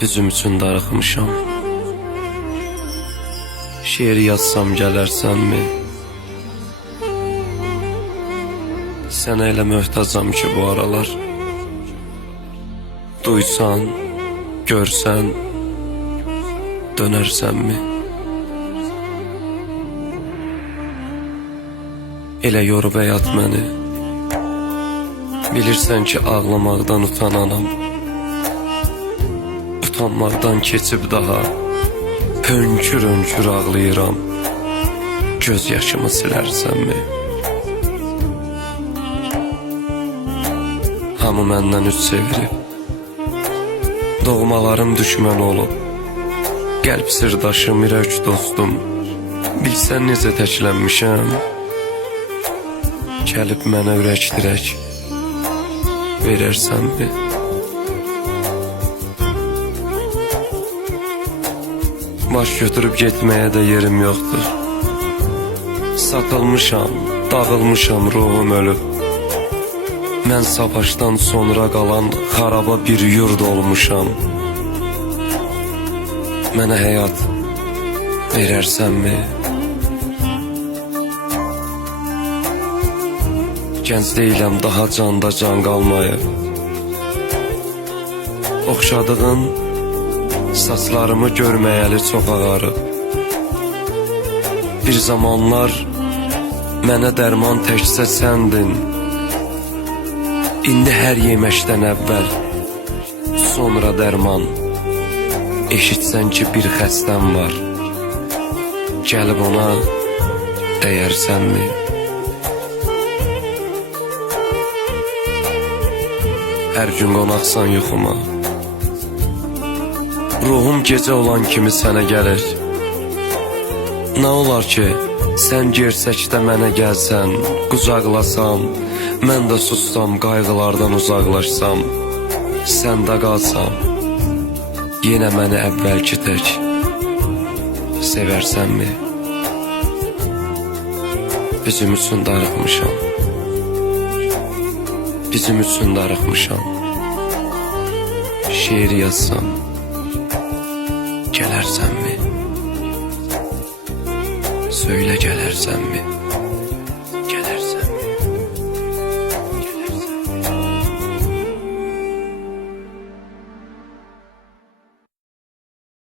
Üzüm üçün darıxmışam. Şiir yazsam gələrsənmi? Sənə elə möhtacam ki bu aralar. Duysan, görsən, dönərsənmi? Elə yorub həyat məni. Bilirsən ki ağlamaqdan utananam. Utanmaqdan keçib daha hönkür-hönkür ağlayıram. Göz yaşımı silərsənmi? Hamı məndən üç çevirib. Doğmalarım düşmən olub. Qəlb sirdaşım, ürək dostum. Bilsən necə təklənmişəm. Gəlib mənə ürək dirək verərsənmi? Baş götürüb getməyə də yerim yoxdur. Satılmışam, dağılmışam, ruhum ölüb. Mən savaşdan sonra qalan xaraba bir yurd olmuşam. Mənə həyat verərsənmi? Gənc deyiləm, daha canda can qalmayıb. Oxşadığın saçlarımı görməyəli çox ağarıb. Bir zamanlar mənə dərman təkcə səndin. İndi hər yeməkdən əvvəl sonra dərman. Eşitsən ki bir xəstəm var, gəlib ona dəyərsənmi? Hər gün qonaqsan yuxuma. Ruhum gecə olan kimi sənə gəlir. Nə olar ki sən gersəkdə mənə gəlsən, qucaqlasan, mən də sussam, qayğılardan uzaqlaşsam, sən də qalsam, yenə məni əvvəlki tək sevərsənmi? Bizim üçün darıxmışam. Bizim üçün darıxmışam. Şiir yazsam gələrsənmi? Söylə gələrsənmi?